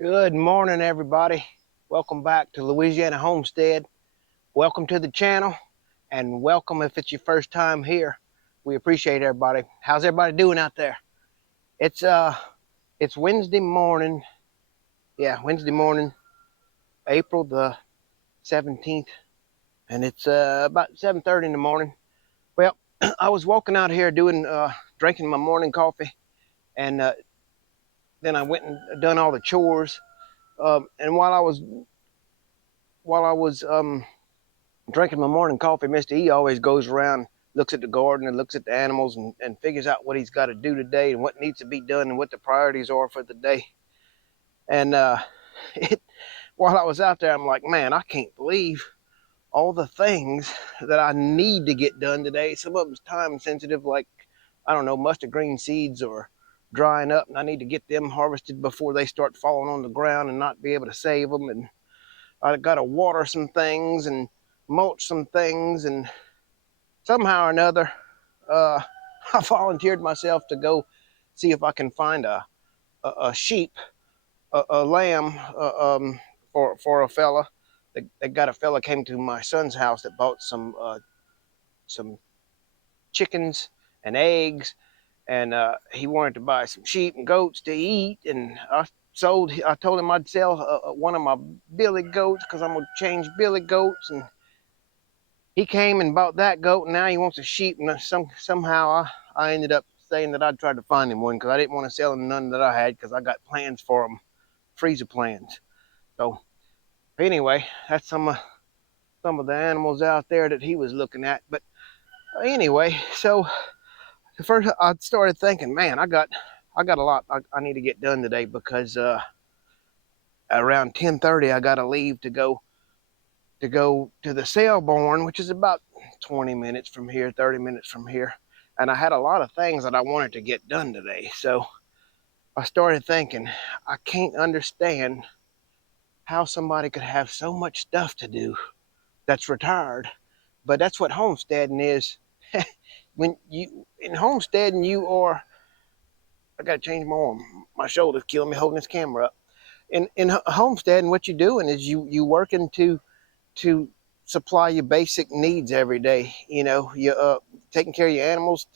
Good morning, everybody. Welcome back to Louisiana Homestead. Welcome to the channel, and welcome if it's your first time here. We appreciate everybody. How's everybody doing out there? It's it's Wednesday morning. Yeah, Wednesday morning, April the 17th, and it's about 7:30 in the morning. Well, I was walking out here doing drinking my morning coffee, and then I went and done all the chores. And while I was drinking my morning coffee, Mr. E always goes around, looks at the garden and looks at the animals and figures out what he's got to do today and what needs to be done and what the priorities are for the day. And it, while I was out there, I'm like, man, I can't believe all the things that I need to get done today. Some of them's time sensitive, like, I don't know, mustard green seeds or drying up, and I need to get them harvested before they start falling on the ground and not be able to save them. And I got to water some things and mulch some things, and somehow or another, uh, I volunteered myself to go see if I can find a sheep, a lamb, for a fella. They got a fella came to my son's house that bought some chickens and eggs, and he wanted to buy some sheep and goats to eat, and I told him I'd sell one of my billy goats because I'm gonna change billy goats, and he came and bought that goat, and now he wants a sheep. And somehow I ended up saying that I'd try to find him one because I didn't want to sell him none that I had because I got plans for him, freezer plans. So anyway, that's some of the animals out there that he was looking at. But anyway, so first I started thinking, man, I got a lot I need to get done today because around 10:30 I got to leave to go to the Selborne, which is about 20 minutes from here, 30 minutes from here. And I had a lot of things that I wanted to get done today. So I started thinking, I can't understand how somebody could have so much stuff to do that's retired. But that's what homesteading is. When you in homesteading, you are, I got to change my arm. My shoulder's killing me holding this camera up. In homesteading, what you're doing is you working to supply your basic needs every day. You know, you taking care of your animals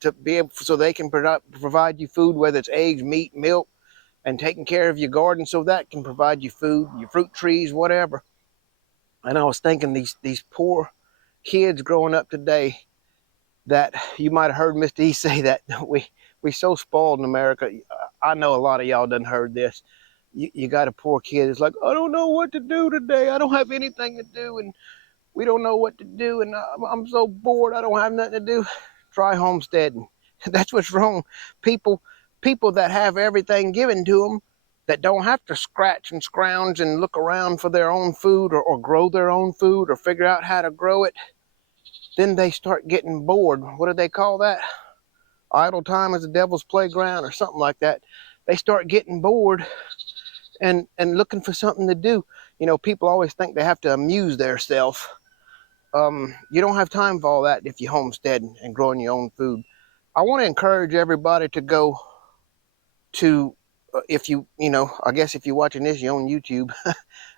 to be able so they can provide you food, whether it's eggs, meat, milk, and taking care of your garden so that can provide you food, your fruit trees, whatever. And I was thinking these poor kids growing up today that you might have heard Mr. E say that we so spoiled in America. I know a lot of y'all done heard this. You got a poor kid. It's like, I don't know what to do today. I don't have anything to do, and we don't know what to do, and I'm so bored. I don't have nothing to do. Try homesteading. That's what's wrong. People that have everything given to them, that don't have to scratch and scrounge and look around for their own food or grow their own food or figure out how to grow it, then they start getting bored. What do they call that? Idle time is the devil's playground or something like that. They start getting bored and looking for something to do. You know, people always think they have to amuse themselves. You don't have time for all that if you're homesteading and growing your own food. I want to encourage everybody to go to, if I guess if you're watching this, you're on YouTube,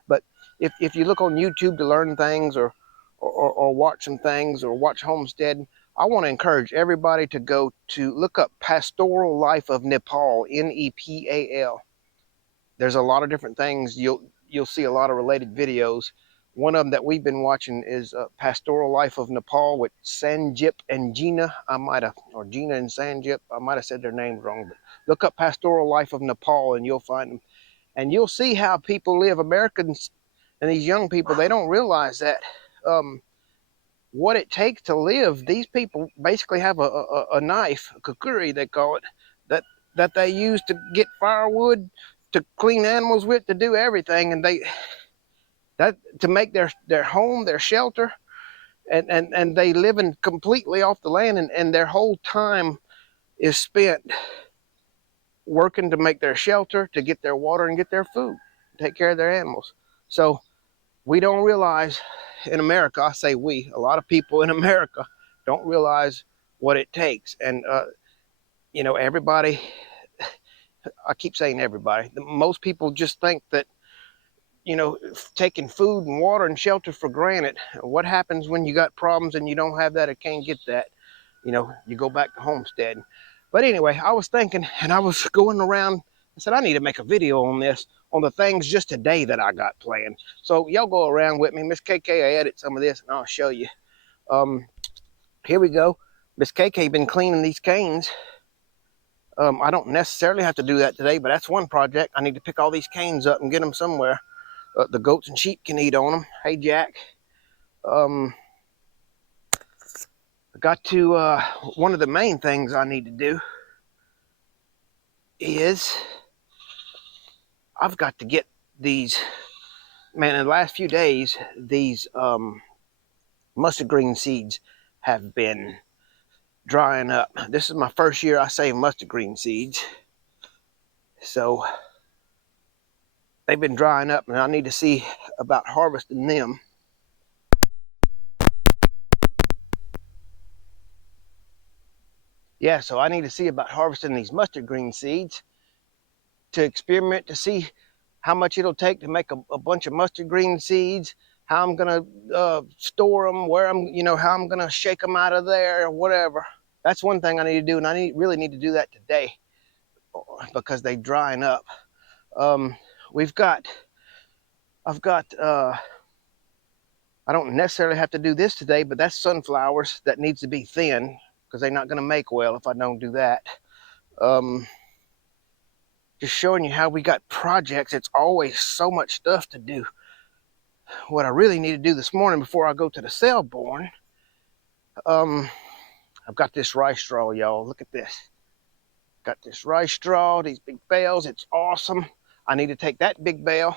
but if you look on YouTube to learn things or watch some things or watch homesteading, I want to encourage everybody to go to look up Pastoral Life of Nepal, Nepal. There's a lot of different things. You'll see a lot of related videos. One of them that we've been watching is Pastoral Life of Nepal with Sanjip and Gina. Or Gina and Sanjip. I might have said their names wrong, but look up Pastoral Life of Nepal and you'll find them. And you'll see how people live. Americans and these young people, they don't realize that what it takes to live. These people basically have a knife, a kukuri they call it, that they use to get firewood, to clean animals with, to do everything, and that to make their home, their shelter, and they living completely off the land, and their whole time is spent working to make their shelter, to get their water and get their food, take care of their animals. So we don't realize in America, I say we, a lot of people in America don't realize what it takes. And everybody, I keep saying everybody. Most people just think that, you know, taking food and water and shelter for granted. What happens when you got problems and you don't have that or can't get that? You know, you go back to homesteading. But anyway, I was thinking, and I was going around. I said, I need to make a video on this, on the things just today that I got planned. So y'all go around with me. Miss KK, I edit some of this and I'll show you. Here we go. Miss KK been cleaning these canes. I don't necessarily have to do that today, but that's one project. I need to pick all these canes up and get them somewhere. The goats and sheep can eat on them. Hey, Jack. I got to, one of the main things I need to do is I've got to get these, man, in the last few days, these mustard green seeds have been drying up. This is my first year I saved mustard green seeds. So they've been drying up and I need to see about harvesting them. Yeah, so I need to see about harvesting these mustard green seeds to experiment to see how much it'll take to make a bunch of mustard green seeds, how I'm gonna store them, where I'm, you know, how I'm gonna shake them out of there or whatever. That's one thing I need to do, and I really need to do that today because they're drying up. I've got, I don't necessarily have to do this today, but that's sunflowers that needs to be thin because they're not gonna make well if I don't do that. Just showing you how we got projects. It's always so much stuff to do. What I really need to do this morning before I go to the Selborne, I've got this rice straw, y'all. Look at this. Got this rice straw, these big bales. It's awesome. I need to take that big bale.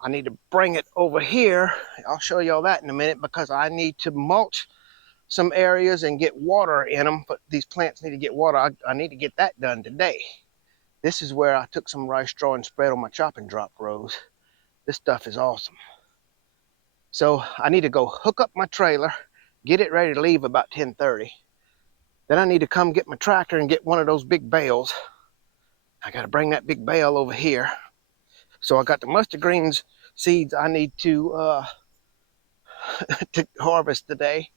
I need to bring it over here. I'll show y'all that in a minute because I need to mulch some areas and get water in them. But these plants need to get water. I need to get that done today. This is where I took some rice straw and spread on my chopping drop rows. This stuff is awesome. So I need to go hook up my trailer, get it ready to leave about 10:30. Then I need to come get my tractor and get one of those big bales. I got to bring that big bale over here. So I got the mustard greens seeds I need to to harvest today.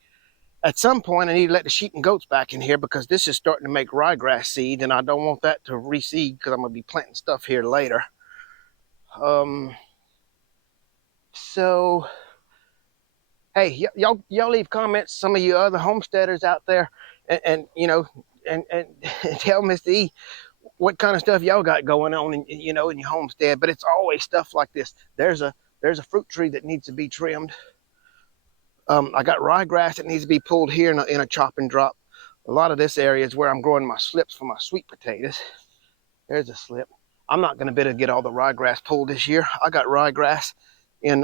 At some point, I need to let the sheep and goats back in here because this is starting to make ryegrass seed, and I don't want that to reseed because I'm going to be planting stuff here later. So, hey, y'all leave comments, some of you other homesteaders out there, and you know, and tell Mr. E what kind of stuff y'all got going on, in you know, in your homestead. But it's always stuff like this. There's a fruit tree that needs to be trimmed. I got ryegrass that needs to be pulled here in a chop and drop. A lot of this area is where I'm growing my slips for my sweet potatoes. There's a slip. I'm not going to be able to get all the ryegrass pulled this year. I got ryegrass in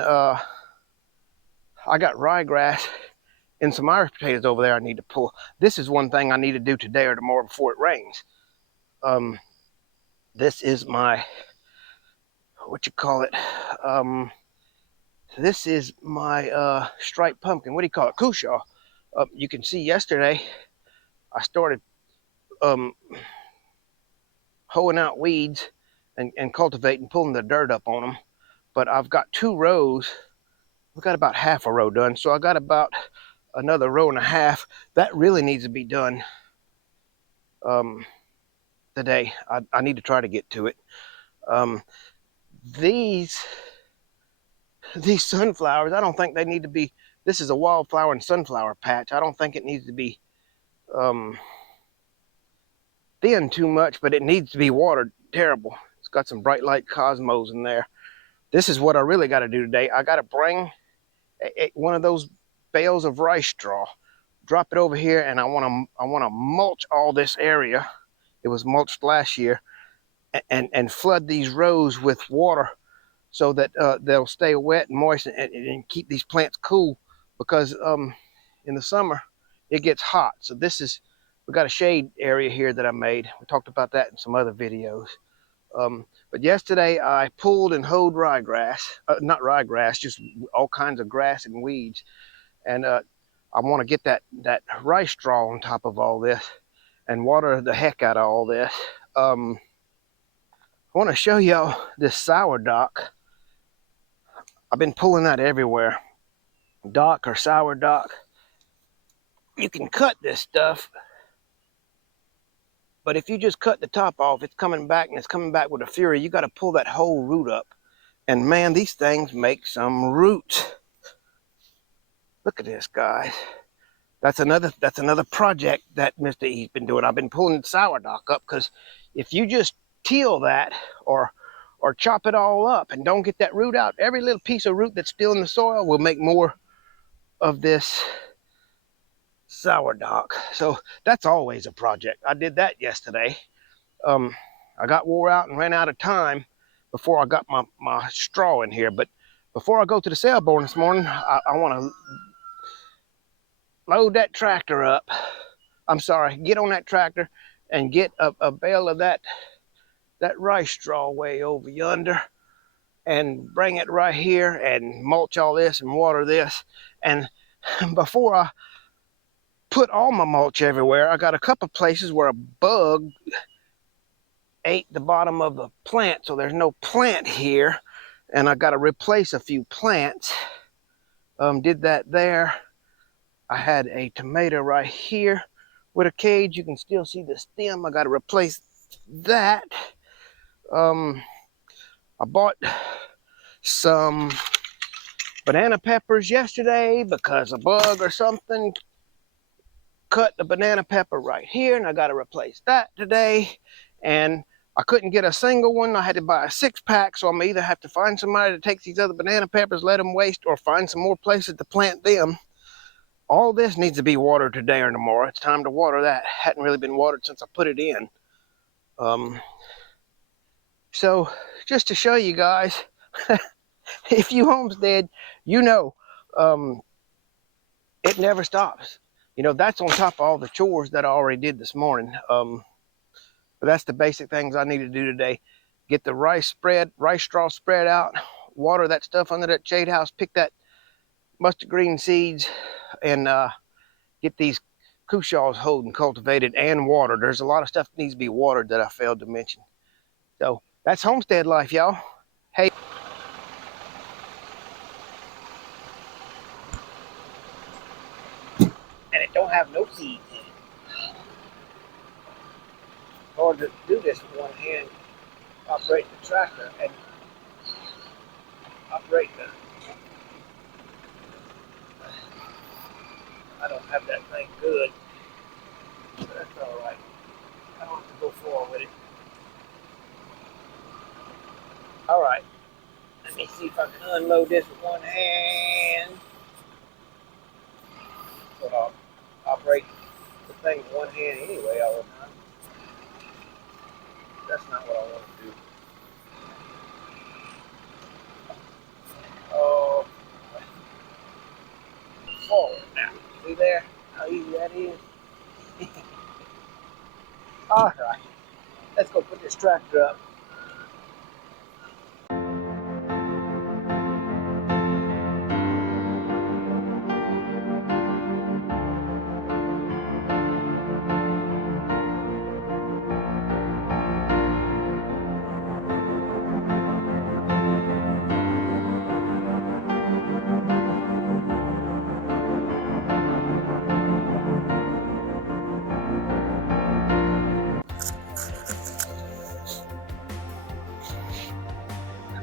some Irish potatoes over there I need to pull. This is one thing I need to do today or tomorrow before it rains. This is my, what you call it? This is my striped pumpkin. What do you call it? Cushaw. You can see yesterday I started hoeing out weeds and cultivating, pulling the dirt up on them. But I've got 2 rows. We've got about half a row done. So I got about another row and a half. That really needs to be done today. I need to try to get to it. These sunflowers, I don't think they need to be, this is a wildflower and sunflower patch. I don't think it needs to be thin too much, but it needs to be watered terrible. It's got some bright light cosmos in there. This is what I really got to do today. I got to bring one of those bales of rice straw, drop it over here, and I want to mulch all this area. It was mulched last year, and flood these rows with water so that they'll stay wet and moist and keep these plants cool, because in the summer it gets hot. So we got a shade area here that I made. We talked about that in some other videos. But yesterday I pulled and hoed ryegrass, not ryegrass, just all kinds of grass and weeds. And I want to get that rice straw on top of all this and water the heck out of all this. I want to show y'all this sourdough. I've been pulling that everywhere. Dock or sourdough. You can cut this stuff, but if you just cut the top off, it's coming back, and it's coming back with a fury. You got to pull that whole root up. And man, these things make some roots. Look at this, guys. That's another project that Mr. E's been doing. I've been pulling sourdough up because if you just till that or chop it all up and don't get that root out, every little piece of root that's still in the soil will make more of this sourdough. So that's always a project. I did that yesterday. I got wore out and ran out of time before I got my straw in here. But before I go to the sailboard this morning, I want to load that tractor up. I'm sorry, get on that tractor and get a bale of that rice straw way over yonder and bring it right here and mulch all this and water this. And before I put all my mulch everywhere, I got a couple places where a bug ate the bottom of the plant, so there's no plant here, and I got to replace a few plants. Did that there. I had a tomato right here with a cage. You can still see the stem. I got to replace that. I bought some banana peppers yesterday because a bug or something cut the banana pepper right here, and I got to replace that today. And I couldn't get a single one. I had to buy a 6-pack, so I'm either have to find somebody to take these other banana peppers, let them waste, or find some more places to plant them. All this needs to be watered today or tomorrow. It's time to water that. Hadn't really been watered since I put it in. So just to show you guys, if you homestead, you know it never stops. You know, that's on top of all the chores that I already did this morning. But that's the basic things I need to do today. Get the rice straw spread out, water that stuff under that shade house, pick that mustard green seeds, and get these cushaws hoed and cultivated and watered. There's a lot of stuff that needs to be watered that I failed to mention. So that's homestead life, y'all. Hey. And it don't have no seeds in it. In order to do this with one hand, operate the tractor and operate the... I don't have that thing good, but that's all right. I don't have to go forward with it. All right, let me see if I can unload this with one hand. So I'll operate the thing with one hand anyway all the time. That's not what I want to do. Oh, forward now. See there? How easy that is? All right, let's go put this tractor up.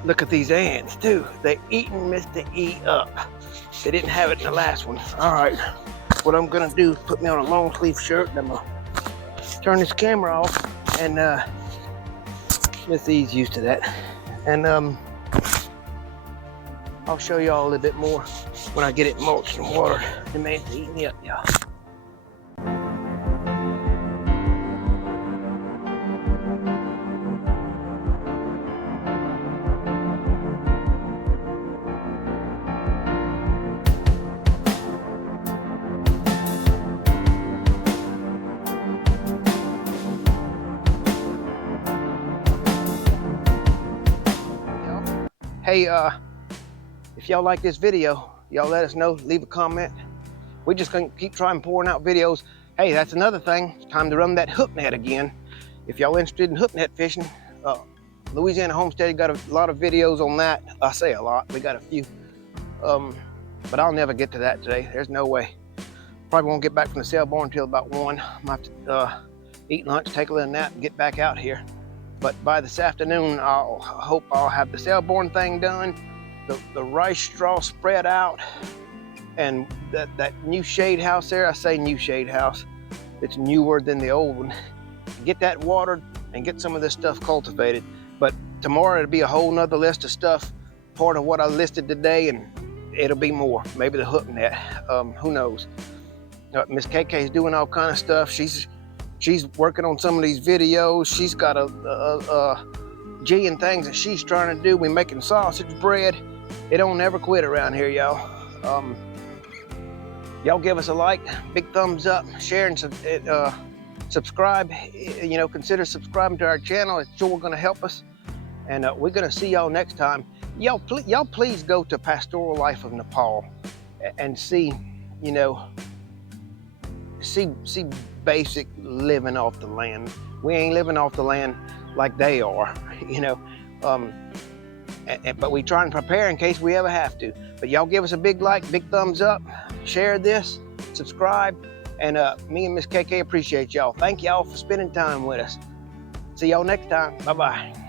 Look at these ants too. They eating Mr. E up. They didn't have it in the last one. All right, what I'm gonna do is put me on a long sleeve shirt, and I'm gonna turn this camera off, and Mr. E's used to that. And I'll show y'all a little bit more when I get it mulched and watered. The man's eating me up, y'all. Hey, if y'all like this video, y'all let us know, leave a comment. We're just gonna keep trying pouring out videos. Hey, that's another thing. It's time to run that hook net again. If y'all interested in hook net fishing, Louisiana Homestead got a lot of videos on that. I say a lot, we got a few. But I'll never get to that today. There's no way. Probably won't get back from the Selborne until about 1. I might have to eat lunch, take a little nap, and get back out here. But by this afternoon, I'll hope I'll have the Selborne thing done, the rice straw spread out, and that new shade house there. I say new shade house. It's newer than the old one. Get that watered and get some of this stuff cultivated. But tomorrow it'll be a whole nother list of stuff, part of what I listed today, and it'll be more. Maybe the hook net, who knows. Miss KK is doing all kind of stuff. She's working on some of these videos. She's got a G and things that she's trying to do. We're making sausage bread. It don't never quit around here, y'all. Y'all give us a like, big thumbs up, share, and subscribe. Consider subscribing to our channel. It's sure going to help us. And we're going to see y'all next time. Y'all please go to Pastoral Life of Nepal and see, see basic living off the land. We ain't living off the land like they are, but we try and prepare in case we ever have to. But y'all give us a big like, big thumbs up, share this, subscribe, and me and Miss KK appreciate y'all. Thank y'all for spending time with us. See y'all next time. Bye-bye.